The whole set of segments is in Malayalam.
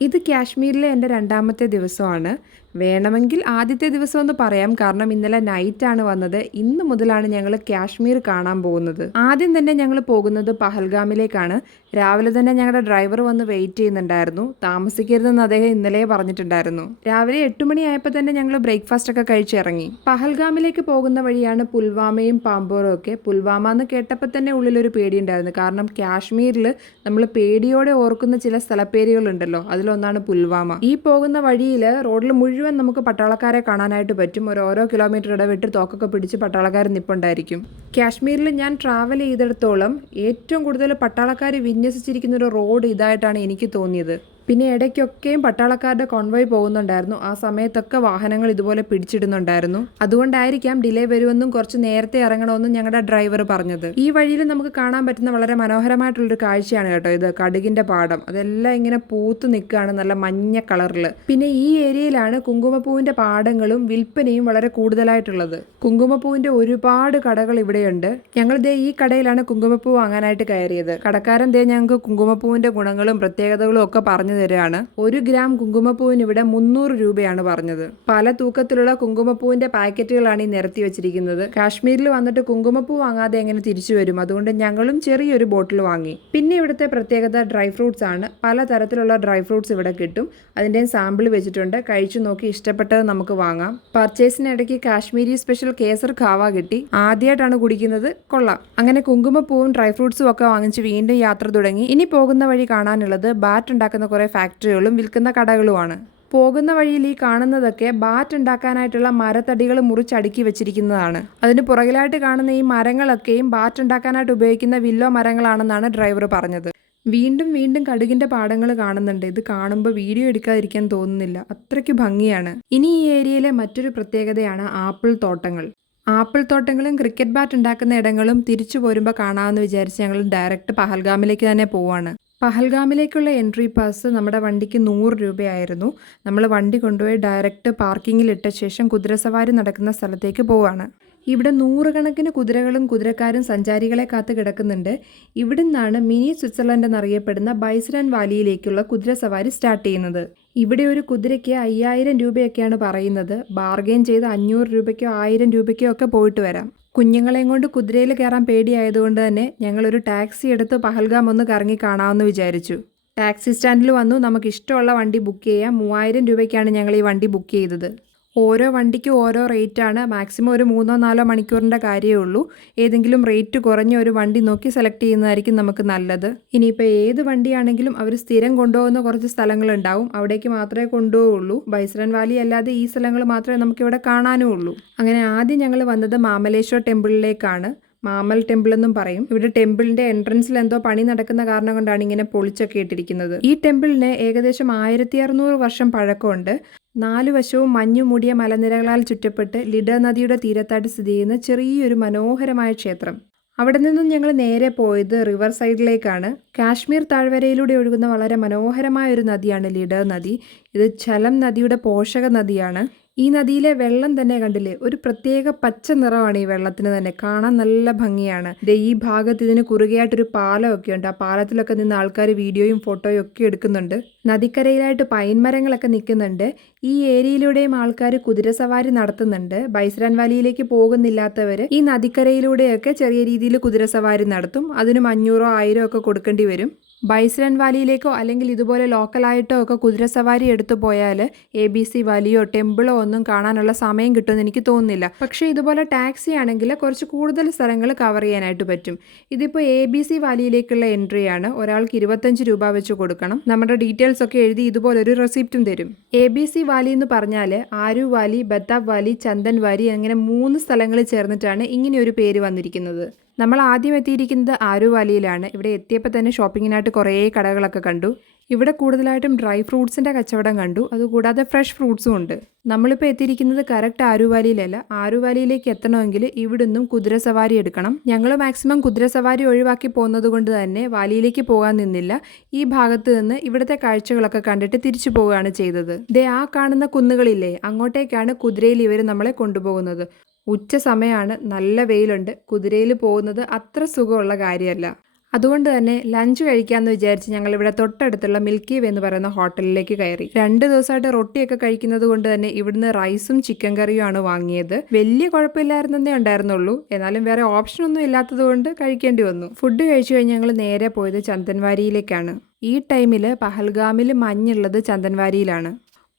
ഇത് കാശ്മീരിലെ എന്റെ രണ്ടാമത്തെ ദിവസമാണ്. വേണമെങ്കിൽ ആദ്യത്തെ ദിവസം എന്ന് പറയാം. കാരണം ഇന്നലെ നൈറ്റാണ് വന്നത്. ഇന്ന് മുതലാണ് ഞങ്ങൾ കാശ്മീർ കാണാൻ പോകുന്നത്. ആദ്യം തന്നെ ഞങ്ങൾ പോകുന്നത് പഹൽഗാമിലേക്കാണ്. രാവിലെ തന്നെ ഞങ്ങളുടെ ഡ്രൈവർ വന്ന് വെയിറ്റ് ചെയ്യുന്നുണ്ടായിരുന്നു. താമസിക്കരുതെന്ന് അദ്ദേഹം ഇന്നലെ പറഞ്ഞിട്ടുണ്ടായിരുന്നു. രാവിലെ എട്ട് മണിയായപ്പോൾ തന്നെ ഞങ്ങൾ ബ്രേക്ക്ഫാസ്റ്റ് ഒക്കെ കഴിച്ചിറങ്ങി പഹൽഗാമിലേക്ക് പോകുന്ന വഴിയാണ് പുൽവാമയും പാമ്പോറും ഒക്കെ. പുൽവാമ എന്ന് കേട്ടപ്പോൾ തന്നെ ഉള്ളിലൊരു പേടിയുണ്ടായിരുന്നു. കാരണം കാശ്മീരിൽ നമ്മൾ പേടിയോടെ ഓർക്കുന്ന ചില സ്ഥലപ്പേരുകളുണ്ടല്ലോ. അതിലൊന്നാണ് പുൽവാമ. ഈ പോകുന്ന വഴിയിൽ റോഡിൽ മുഴുവൻ നമുക്ക് പട്ടാളക്കാരെ കാണാനായിട്ട് പറ്റും. ഒരു ഓരോ കിലോമീറ്റർ ഇടവിട്ട് തോക്കൊക്കെ പിടിച്ച് പട്ടാളക്കാർ നിപ്പുണ്ടായിരിക്കും. കാശ്മീരിൽ ഞാൻ ട്രാവൽ ചെയ്തിടത്തോളം ഏറ്റവും കൂടുതൽ പട്ടാളക്കാർ വിന്യസിച്ചിരിക്കുന്ന ഒരു റോഡ് ഇതായിട്ടാണ് എനിക്ക് തോന്നിയത്. പിന്നെ ഇടയ്ക്കൊക്കെയും പട്ടാളക്കാരുടെ കോൺവോയ് പോകുന്നുണ്ടായിരുന്നു. ആ സമയത്തൊക്കെ വാഹനങ്ങൾ ഇതുപോലെ പിടിച്ചിടുന്നുണ്ടായിരുന്നു. അതുകൊണ്ടായിരിക്കാം ഡിലേ വരുമെന്നും കുറച്ച് നേരത്തെ ഇറങ്ങണമെന്നും ഞങ്ങളുടെ ഡ്രൈവർ പറഞ്ഞത്. ഈ വഴിയിൽ നമുക്ക് കാണാൻ പറ്റുന്ന വളരെ മനോഹരമായിട്ടുള്ളൊരു കാഴ്ചയാണ് കേട്ടോ ഇത്. കടുകിന്റെ പാടം. അതെല്ലാം ഇങ്ങനെ പൂത്ത് നിൽക്കുകയാണ് നല്ല മഞ്ഞ കളറിൽ പിന്നെ ഈ ഏരിയയിലാണ് കുങ്കുമപ്പൂവിന്റെ പാടങ്ങളും വിൽപ്പനയും വളരെ കൂടുതലായിട്ടുള്ളത്. കുങ്കുമപ്പൂവിന്റെ ഒരുപാട് കടകൾ ഇവിടെയുണ്ട്. ഞങ്ങൾ ദേ ഈ കടയിലാണ് കുങ്കുമപ്പൂ വാങ്ങാനായിട്ട് കയറിയത്. കടക്കാരൻ ദേ ഞങ്ങൾക്ക് കുങ്കുമപ്പൂവിന്റെ ഗുണങ്ങളും പ്രത്യേകതകളും ഒക്കെ പറഞ്ഞു തരികയാണ് ഒരു ഗ്രാം കുങ്കുമപ്പൂവിന് ഇവിടെ മുന്നൂറ് രൂപയാണ് പറഞ്ഞത്. പല തൂക്കത്തിലുള്ള കുങ്കുമപ്പൂവിന്റെ പാക്കറ്റുകളാണ് ഈ നിരത്തി വെച്ചിരിക്കുന്നത്. കാശ്മീരിൽ വന്നിട്ട് കുങ്കുമപ്പൂ വാങ്ങാതെ എങ്ങനെ തിരിച്ചു വരും? അതുകൊണ്ട് ഞങ്ങളും ചെറിയൊരു ബോട്ടിൽ വാങ്ങി. പിന്നെ ഇവിടുത്തെ പ്രത്യേകത ഡ്രൈ ഫ്രൂട്ട്സ് ആണ്. പല തരത്തിലുള്ള ഡ്രൈ ഫ്രൂട്ട്സ് ഇവിടെ കിട്ടും. അതിന്റെ സാമ്പിൾ വെച്ചിട്ടുണ്ട്. കഴിച്ചു നോക്കി ഇഷ്ടപ്പെട്ടത് നമുക്ക് വാങ്ങാം. പർച്ചേസിനിടയ്ക്ക് കാശ്മീരി സ്പെഷ്യൽ കേസർ ഖാവ കിട്ടി. ആദ്യമായിട്ടാണ് കുടിക്കുന്നത്. കൊള്ളാം. അങ്ങനെ കുങ്കുമപ്പൂവും ഡ്രൈ ഫ്രൂട്ട്സും ഒക്കെ വാങ്ങിച്ച് വീണ്ടും യാത്ര തുടങ്ങി. ഇനി പോകുന്ന വഴി കാണാനുള്ളത് ബാറ്റ് ഉണ്ടാക്കുന്ന കുറേ ഫാക്ടറികളും വിൽക്കുന്ന കടകളുമാണ്. പോകുന്ന വഴിയിൽ ഈ കാണുന്നതൊക്കെ ബാറ്റ് ഉണ്ടാക്കാനായിട്ടുള്ള മരത്തടികൾ മുറിച്ചടുക്കി വെച്ചിരിക്കുന്നതാണ്. അതിന് പുറകിലായിട്ട് കാണുന്ന ഈ മരങ്ങളൊക്കെയും ബാറ്റ് ഉണ്ടാക്കാനായിട്ട് ഉപയോഗിക്കുന്ന വില്ലോ മരങ്ങളാണെന്നാണ് ഡ്രൈവർ പറഞ്ഞത്. വീണ്ടും വീണ്ടും കടുകിന്റെ പാടങ്ങൾ കാണുന്നുണ്ട്. ഇത് കാണുമ്പോൾ വീഡിയോ എടുക്കാതിരിക്കാൻ തോന്നുന്നില്ല. അത്രയ്ക്ക് ഭംഗിയാണ്. ഇനി ഈ ഏരിയയിലെ മറ്റൊരു പ്രത്യേകതയാണ് ആപ്പിൾ തോട്ടങ്ങൾ. ആപ്പിൾ തോട്ടങ്ങളും ക്രിക്കറ്റ് ബാറ്റ് ഉണ്ടാക്കുന്ന ഇടങ്ങളും തിരിച്ചു പോരുമ്പോൾ കാണാമെന്ന് വിചാരിച്ച് ഞങ്ങൾ ഡയറക്റ്റ് പഹൽഗാമിലേക്ക് തന്നെ പോവാണ്. പഹൽഗാമിലേക്കുള്ള എൻട്രി പാസ് നമ്മുടെ വണ്ടിക്ക് നൂറ് രൂപയായിരുന്നു. നമ്മൾ വണ്ടി കൊണ്ടുപോയി ഡയറക്റ്റ് പാർക്കിങ്ങിൽ ഇട്ട ശേഷം കുതിരസവാരി നടക്കുന്ന സ്ഥലത്തേക്ക് പോവാണ്. ഇവിടെ നൂറുകണക്കിന് കുതിരകളും കുതിരക്കാരും സഞ്ചാരികളെ കാത്തു കിടക്കുന്നുണ്ട്. ഇവിടെ നിന്നാണ് മിനി സ്വിറ്റ്സർലൻഡ് എന്നറിയപ്പെടുന്ന ബൈസ്ലാൻ വാലിയിലേക്കുള്ള കുതിരസവാരി സ്റ്റാർട്ട് ചെയ്യുന്നത്. ഇവിടെ ഒരു കുതിരയ്ക്ക് അയ്യായിരം രൂപയൊക്കെയാണ് പറയുന്നത്. ബാർഗെയിൻ ചെയ്ത് അഞ്ഞൂറ് രൂപയ്ക്കോ ആയിരം രൂപയ്ക്കോ ഒക്കെ പോയിട്ട് വരാം. കുഞ്ഞുങ്ങളെയും കൊണ്ട് കുതിരയിൽ കയറാൻ പേടിയായതുകൊണ്ട് തന്നെ ഞങ്ങളൊരു ടാക്സി എടുത്ത് പഹൽഗാം ഒന്ന് കറങ്ങി കാണാമെന്ന് വിചാരിച്ചു. ടാക്സി സ്റ്റാൻഡിൽ വന്നു. നമുക്ക് ഇഷ്ടമുള്ള വണ്ടി ബുക്ക് ചെയ്യാം. മൂവായിരം രൂപയ്ക്കാണ് ഞങ്ങൾ ഈ വണ്ടി ബുക്ക് ചെയ്തത്. ഓരോ വണ്ടിക്കും ഓരോ റേറ്റാണ്. മാക്സിമം ഒരു മൂന്നോ നാലോ മണിക്കൂറിന്റെ കാര്യമേ ഉള്ളൂ. ഏതെങ്കിലും റേറ്റ് കുറഞ്ഞ ഒരു വണ്ടി നോക്കി സെലക്ട് ചെയ്യുന്നതായിരിക്കും നമുക്ക് നല്ലത്. ഇനിയിപ്പോൾ ഏത് വണ്ടിയാണെങ്കിലും അവർ സ്ഥിരം കൊണ്ടുപോകുന്ന കുറച്ച് സ്ഥലങ്ങളുണ്ടാവും. അവിടേക്ക് മാത്രമേ കൊണ്ടുപോകുള്ളൂ ബൈസ്രൻ വാലി അല്ലാതെ ഈ സ്ഥലങ്ങൾ മാത്രമേ നമുക്കിവിടെ കാണാനും ഉള്ളൂ അങ്ങനെ ആദ്യം ഞങ്ങൾ വന്നത് മാമലേശ്വർ ടെമ്പിളിലേക്കാണ്. മാമൽ ടെമ്പിൾ എന്നും പറയും. ഇവിടെ ടെമ്പിളിന്റെ എൻട്രൻസിൽ എന്തോ പണി നടക്കുന്ന കാരണം കൊണ്ടാണ് ഇങ്ങനെ പൊളിച്ചൊക്കെ ഇട്ടിരിക്കുന്നത്. ഈ ടെമ്പിളിന് ഏകദേശം ആയിരത്തി അറുന്നൂറ് വർഷം പഴക്കമുണ്ട്. നാലു വശവും മഞ്ഞു മൂടിയ മലനിരകളാൽ ചുറ്റപ്പെട്ട് ലിഡ നദിയുടെ തീരത്തായിട്ട് സ്ഥിതി ചെയ്യുന്ന ചെറിയൊരു മനോഹരമായ ക്ഷേത്രം. അവിടെ നിന്നും ഞങ്ങൾ നേരെ പോയത് റിവർ സൈഡിലേക്കാണ്. കാശ്മീർ താഴ്വരയിലൂടെ ഒഴുകുന്ന വളരെ മനോഹരമായ ഒരു നദിയാണ് ലിഡ നദി. ഇത് ഛലം നദിയുടെ പോഷക നദിയാണ്. ഈ നദിയിലെ വെള്ളം തന്നെ കണ്ടില്ലേ? ഒരു പ്രത്യേക പച്ച നിറമാണ് ഈ വെള്ളത്തിന് തന്നെ. കാണാൻ നല്ല ഭംഗിയാണ്. ഈ ഭാഗത്ത് ഇതിന് കുറുകയായിട്ടൊരു പാലമൊക്കെ ഉണ്ട്. ആ പാലത്തിലൊക്കെ നിന്ന് ആൾക്കാർ വീഡിയോയും ഫോട്ടോയും ഒക്കെ എടുക്കുന്നുണ്ട്. നദിക്കരയിലായിട്ട് പൈൻ മരങ്ങളൊക്കെ നിൽക്കുന്നുണ്ട്. ഈ ഏരിയയിലൂടെയും ആൾക്കാർ കുതിരസവാരി നടത്തുന്നുണ്ട്. ബൈസ്രാൻ വാലിയിലേക്ക് പോകുന്നില്ലാത്തവർ ഈ നദിക്കരയിലൂടെയൊക്കെ ചെറിയ രീതിയിൽ കുതിരസവാരി നടത്തും. അതിനും അഞ്ഞൂറോ ആയിരോ ഒക്കെ കൊടുക്കേണ്ടി വരും. ബൈസ്രൻ വാലിയിലേക്കോ അല്ലെങ്കിൽ ഇതുപോലെ ലോക്കലായിട്ടോ ഒക്കെ കുതിരസവാരി എടുത്തു പോയാൽ എ ബി സി വാലിയോ ടെമ്പിളോ ഒന്നും കാണാനുള്ള സമയം കിട്ടുമെന്ന് എനിക്ക് തോന്നുന്നില്ല. പക്ഷേ ഇതുപോലെ ടാക്സി ആണെങ്കിൽ കുറച്ച് കൂടുതൽ സ്ഥലങ്ങൾ കവർ ചെയ്യാനായിട്ട് പറ്റും. ഇതിപ്പോൾ എ ബി സി വാലിയിലേക്കുള്ള എൻട്രി ആണ്. ഒരാൾക്ക് ഇരുപത്തഞ്ച് രൂപ വെച്ച് കൊടുക്കണം. നമ്മുടെ ഡീറ്റെയിൽസ് ഒക്കെ എഴുതി ഇതുപോലെ ഒരു റെസിപ്റ്റും തരും. എ ബി സി വാലി എന്ന് പറഞ്ഞാൽ Aru valley Betaab valley Chandan valley അങ്ങനെ മൂന്ന് സ്ഥലങ്ങൾ ചേർന്നിട്ടാണ് ഇങ്ങനെ ഒരു പേര് വന്നിരിക്കുന്നത്. നമ്മൾ ആദ്യം എത്തിയിരിക്കുന്നത് ആരുവാലിയിലാണ്. ഇവിടെ എത്തിയപ്പോൾ തന്നെ ഷോപ്പിങ്ങിനായിട്ട് കുറേ കടകളൊക്കെ കണ്ടു. ഇവിടെ കൂടുതലായിട്ടും ഡ്രൈ ഫ്രൂട്ട്സിന്റെ കച്ചവടം കണ്ടു. അതുകൂടാതെ ഫ്രഷ് ഫ്രൂട്ട്സും ഉണ്ട്. നമ്മളിപ്പോൾ എത്തിയിരിക്കുന്നത് കറക്റ്റ് ആരുവാലിയിലല്ല. ആരുവാലിയിലേക്ക് എത്തണമെങ്കിൽ ഇവിടുന്നും കുതിരസവാരി എടുക്കണം. ഞങ്ങൾ മാക്സിമം കുതിരസവാരി ഒഴിവാക്കി പോകുന്നത് കൊണ്ട് തന്നെ വാലിയിലേക്ക് പോകാൻ നിന്നില്ല. ഈ ഭാഗത്ത് നിന്ന് ഇവിടുത്തെ കാഴ്ചകളൊക്കെ കണ്ടിട്ട് തിരിച്ചു പോവുകയാണ് ചെയ്തത്. ദേ ആ കാണുന്ന കുന്നുകളില്ലേ? അങ്ങോട്ടേക്കാണ് കുതിരയിൽ ഇവർ നമ്മളെ കൊണ്ടുപോകുന്നത്. ഉച്ച സമയമാണ് നല്ല വെയിലുണ്ട്. കുതിരയിൽ പോകുന്നത് അത്ര സുഖമുള്ള കാര്യമല്ല. അതുകൊണ്ട് തന്നെ ലഞ്ച് കഴിക്കാമെന്ന് വിചാരിച്ച് ഞങ്ങൾ ഇവിടെ തൊട്ടടുത്തുള്ള മിൽക്കി വേ എന്ന് പറയുന്ന ഹോട്ടലിലേക്ക് കയറി. രണ്ട് ദിവസമായിട്ട് റൊട്ടിയൊക്കെ കഴിക്കുന്നത് കൊണ്ട് തന്നെ ഇവിടുന്ന് റൈസും ചിക്കൻ കറിയും ആണ് വാങ്ങിയത്. വലിയ കുഴപ്പമില്ലായിരുന്നേ ഉണ്ടായിരുന്നുള്ളൂ. എന്നാലും വേറെ ഓപ്ഷൻ ഒന്നും ഇല്ലാത്തത് കൊണ്ട് കഴിക്കേണ്ടി വന്നു. ഫുഡ് കഴിച്ചു കഴിഞ്ഞ് ഞങ്ങൾ നേരെ പോയത് ചന്ദൻവാരിയിലേക്കാണ്. ഈ ടൈമിൽ പഹൽഗാമിൽ മഞ്ഞുള്ളത് ചന്ദൻവാരിയിലാണ്.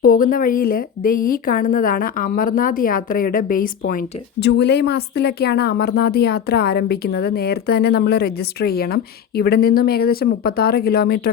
പോകുന്ന വഴിയിൽ ദേ ഈ കാണുന്നതാണ് അമർനാഥ് യാത്രയുടെ ബേസ് പോയിന്റ് ജൂലൈ മാസത്തിലൊക്കെയാണ് അമർനാഥ് യാത്ര ആരംഭിക്കുന്നത്. നേരത്തെ തന്നെ നമ്മൾ രജിസ്റ്റർ ചെയ്യണം. ഇവിടെ നിന്നും ഏകദേശം മുപ്പത്താറ്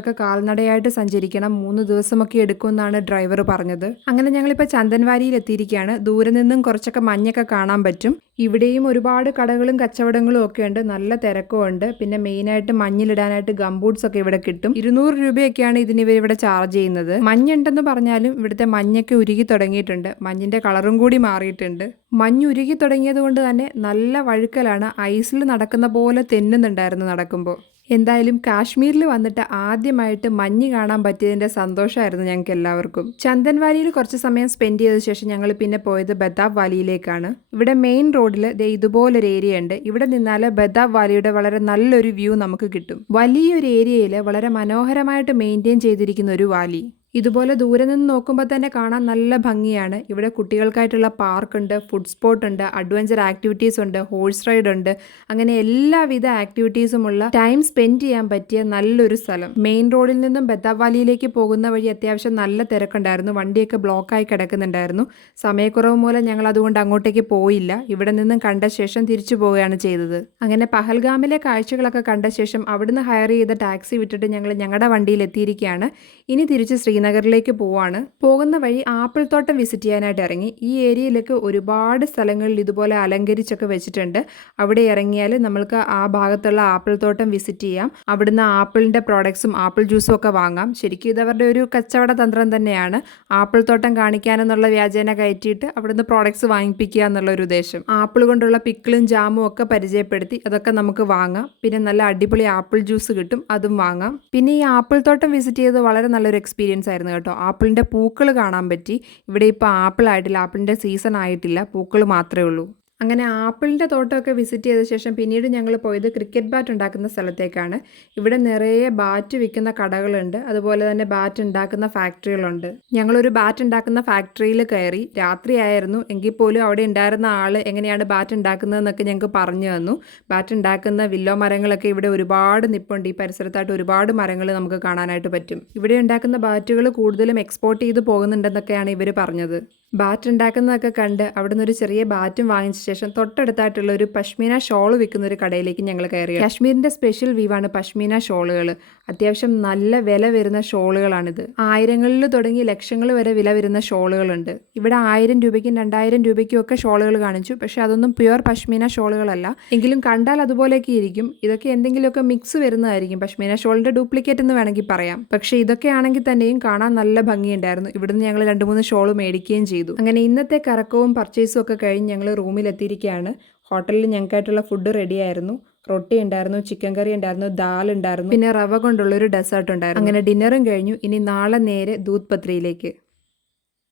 ഒക്കെ കാൽനടയായിട്ട് സഞ്ചരിക്കണം. മൂന്ന് ദിവസമൊക്കെ എടുക്കുമെന്നാണ് ഡ്രൈവർ പറഞ്ഞത്. അങ്ങനെ ഞങ്ങളിപ്പോൾ ചന്ദൻവാരിയിൽ എത്തിയിരിക്കുകയാണ് ദൂരെ നിന്നും കുറച്ചൊക്കെ മഞ്ഞൊക്കെ കാണാൻ പറ്റും. ഇവിടെയും ഒരുപാട് കടകളും കച്ചവടങ്ങളും ഒക്കെ ഉണ്ട്. നല്ല തിരക്കും ഉണ്ട്. പിന്നെ മെയിനായിട്ട് മഞ്ഞിലിടാനായിട്ട് ഗംബൂട്ട്സ് ഒക്കെ ഇവിടെ കിട്ടും. ഇരുന്നൂറ് രൂപയൊക്കെയാണ് ഇതിന് ഇവർ ഇവിടെ ചാർജ് ചെയ്യുന്നത്. മഞ്ഞുണ്ടെന്ന് പറഞ്ഞാലും ഇവിടുത്തെ മഞ്ഞൊക്കെ ഉരുകി തുടങ്ങിയിട്ടുണ്ട്. മഞ്ഞിന്റെ കളറും കൂടി മാറിയിട്ടുണ്ട്. മഞ്ഞ് ഉരുകി തുടങ്ങിയത് കൊണ്ട് തന്നെ നല്ല വഴുക്കലാണ് ഐസിൽ നടക്കുന്ന പോലെ തെന്നുന്നുണ്ടായിരുന്നു നടക്കുമ്പോൾ എന്തായാലും കാശ്മീരിൽ വന്നിട്ട് ആദ്യമായിട്ട് മഞ്ഞ് കാണാൻ പറ്റിയതിന്റെ സന്തോഷമായിരുന്നു ഞങ്ങൾക്ക് എല്ലാവർക്കും. ചന്ദൻവാലിയിൽ കുറച്ച് സമയം സ്പെൻഡ് ചെയ്ത ശേഷം ഞങ്ങൾ പിന്നെ പോയത് ബദാബ് വാലിയിലേക്കാണ്. ഇവിടെ മെയിൻ റോഡിൽ ദേ ഇതുപോലൊരു ഏരിയ ഉണ്ട്. ഇവിടെ നിന്നാൽ ബദാബ് വാലിയുടെ വളരെ നല്ലൊരു വ്യൂ നമുക്ക് കിട്ടും. വലിയൊരു ഏരിയയിൽ വളരെ മനോഹരമായിട്ട് മെയിന്റെയിൻ ചെയ്തിരിക്കുന്ന ഒരു വാലി. ഇതുപോലെ ദൂരെ നിന്ന് നോക്കുമ്പോൾ തന്നെ കാണാൻ നല്ല ഭംഗിയാണ്. ഇവിടെ കുട്ടികൾക്കായിട്ടുള്ള പാർക്ക് ഉണ്ട് ഫുഡ് സ്പോട്ട് ഉണ്ട് അഡ്വഞ്ചർ ആക്ടിവിറ്റീസ് ഉണ്ട് ഹോഴ്സ് റൈഡ് ഉണ്ട്. അങ്ങനെ എല്ലാവിധ ആക്ടിവിറ്റീസുമുള്ള ടൈം സ്പെൻഡ് ചെയ്യാൻ പറ്റിയ നല്ലൊരു സ്ഥലം. മെയിൻ റോഡിൽ നിന്നും ബത്താവാലിയിലേക്ക് പോകുന്ന വഴി അത്യാവശ്യം നല്ല തിരക്കുണ്ടായിരുന്നു. വണ്ടിയൊക്കെ ബ്ലോക്കായി കിടക്കുന്നുണ്ടായിരുന്നു. സമയക്കുറവ് മൂലം ഞങ്ങൾ അതുകൊണ്ട് അങ്ങോട്ടേക്ക് പോയില്ല. ഇവിടെ നിന്നും കണ്ട ശേഷം തിരിച്ചു പോവുകയാണ് ചെയ്തത്. അങ്ങനെ പഹൽഗാമിലെ കാഴ്ചകളൊക്കെ കണ്ട ശേഷം അവിടുന്ന് ഹയർ ചെയ്ത ടാക്സി വിട്ടിട്ട് ഞങ്ങൾ ഞങ്ങളുടെ വണ്ടിയിൽ എത്തിയിരിക്കുകയാണ് ഇനി തിരിച്ച് ശ്രീനഗറിലേക്ക് പോവാണ്. പോകുന്ന വഴി ആപ്പിൾ തോട്ടം വിസിറ്റ് ചെയ്യാനായിട്ട് ഇറങ്ങി. ഈ ഏരിയയിലൊക്കെ ഒരുപാട് സ്ഥലങ്ങളിൽ ഇതുപോലെ അലങ്കരിച്ചൊക്കെ വെച്ചിട്ടുണ്ട്. അവിടെ ഇറങ്ങിയാൽ നമ്മൾക്ക് ആ ഭാഗത്തുള്ള ആപ്പിൾ തോട്ടം വിസിറ്റ് ചെയ്യാം. അവിടുന്ന് ആപ്പിളിന്റെ പ്രോഡക്ട്സും ആപ്പിൾ ജ്യൂസും ഒക്കെ വാങ്ങാം. ശരിക്കും ഇതവരുടെ ഒരു കച്ചവട തന്ത്രം തന്നെയാണ്. ആപ്പിൾ തോട്ടം കാണിക്കാനെന്നുള്ള വ്യാജേന കയറ്റിയിട്ട് അവിടുന്ന് പ്രോഡക്ട്സ് വാങ്ങിപ്പിക്കുക എന്നുള്ള ഒരു ഉദ്ദേശം. ആപ്പിൾ കൊണ്ടുള്ള പിക്കിളും ജാമും ഒക്കെ പരിചയപ്പെടുത്തി അതൊക്കെ നമുക്ക് വാങ്ങാം. പിന്നെ നല്ല അടിപൊളി ആപ്പിൾ ജ്യൂസ് കിട്ടും അതും വാങ്ങാം. പിന്നെ ഈ ആപ്പിൾ തോട്ടം വിസിറ്റ് ചെയ്തത് വളരെ നല്ലൊരു എക്സ്പീരിയൻസ് ആയിരുന്നു കേട്ടോ. ആപ്പിളിന്റെ പൂക്കൾ കാണാൻ പറ്റി. ഇവിടെ ഇപ്പോൾ ആപ്പിൾ ആയിട്ടില്ല ആപ്പിളിന്റെ സീസൺ ആയിട്ടില്ല. പൂക്കൾ മാത്രമേ ഉള്ളൂ. അങ്ങനെ ആപ്പിളിന്റെ തോട്ടമൊക്കെ വിസിറ്റ് ചെയ്ത ശേഷം പിന്നീട് ഞങ്ങൾ പോയത് ക്രിക്കറ്റ് ബാറ്റ് ഉണ്ടാക്കുന്ന സ്ഥലത്തേക്കാണ്. ഇവിടെ നിറയെ ബാറ്റ് വിൽക്കുന്ന കടകളുണ്ട്. അതുപോലെ തന്നെ ബാറ്റ് ഉണ്ടാക്കുന്ന ഫാക്ടറികളുണ്ട് ഞങ്ങളൊരു ബാറ്റ് ഉണ്ടാക്കുന്ന ഫാക്ടറിയിൽ കയറി രാത്രിയായിരുന്നു എങ്കിൽ പോലും അവിടെ ഉണ്ടായിരുന്ന ആൾ എങ്ങനെയാണ് ബാറ്റ് ഉണ്ടാക്കുന്നതെന്നൊക്കെ ഞങ്ങൾക്ക് പറഞ്ഞു തന്നു. ബാറ്റ് ഉണ്ടാക്കുന്ന വില്ലോ മരങ്ങളൊക്കെ ഇവിടെ ഒരുപാട് നിപ്പുണ്ട്. ഈ പരിസരത്തായിട്ട് ഒരുപാട് മരങ്ങൾ നമുക്ക് കാണാനായിട്ട് പറ്റും. ഇവിടെ ഉണ്ടാക്കുന്ന ബാറ്റുകൾ കൂടുതലും എക്സ്പോർട്ട് ചെയ്ത് പോകുന്നുണ്ടെന്നൊക്കെയാണ് ഇവർ പറഞ്ഞത്. ബാറ്റ് ഉണ്ടാക്കുന്നതൊക്കെ കണ്ട് അവിടെ നിന്ന് ഒരു ചെറിയ ബാറ്റും വാങ്ങിച്ച ശേഷം തൊട്ടടുത്തായിട്ടുള്ള ഒരു പഷ്മീന ഷോൾ വിൽക്കുന്ന ഒരു കടയിലേക്ക് ഞങ്ങൾ കയറി. കാശ്മീരിന്റെ സ്പെഷ്യൽ വീവാണ് പഷ്മീന ഷോളുകൾ അത്യാവശ്യം നല്ല വില വരുന്ന ഷോളുകളാണിത്. ആയിരങ്ങളിൽ തുടങ്ങി ലക്ഷങ്ങൾ വരെ വില വരുന്ന ഷോളുകളുണ്ട്. ഇവിടെ ആയിരം രൂപയ്ക്കും രണ്ടായിരം രൂപയ്ക്കും ഒക്കെ ഷോളുകൾ കാണിച്ചു. പക്ഷെ അതൊന്നും പ്യുവർ പഷ്മീന ഷോളുകളല്ല. എങ്കിലും കണ്ടാൽ അതുപോലെയൊക്കെ ഇരിക്കും. ഇതൊക്കെ എന്തെങ്കിലുമൊക്കെ മിക്സ് വരുന്നതായിരിക്കും. പഷ്മീന ഷോളിന്റെ ഡ്യൂപ്ലിക്കേറ്റ് എന്ന് വേണമെങ്കിൽ പറയാം. പക്ഷേ ഇതൊക്കെ ആണെങ്കിൽ തന്നെയും കാണാൻ നല്ല ഭംഗിയുണ്ടായിരുന്നു. ഇവിടുന്ന് ഞങ്ങൾ രണ്ട് മൂന്ന് ഷോൾ മേടിക്കുകയും ചെയ്തു. അങ്ങനെ ഇന്നത്തെ കറക്കവും പർച്ചേസും ഒക്കെ കഴിഞ്ഞ് ഞങ്ങൾ റൂമിലെത്തിയിരിക്കുകയാണ് ഹോട്ടലിൽ ഞങ്ങൾക്കായിട്ടുള്ള ഫുഡ് റെഡിയായിരുന്നു റൊട്ടി ഉണ്ടായിരുന്നു ചിക്കൻ കറി ഉണ്ടായിരുന്നു ദാൽ ഉണ്ടായിരുന്നു. പിന്നെ റവ കൊണ്ടുള്ള ഒരു ഡെസേർട്ട് ഉണ്ടായിരുന്നു. അങ്ങനെ ഡിന്നറും കഴിഞ്ഞു. ഇനി നാളെ നേരെ ദൂത് പത്രിയിലേക്ക്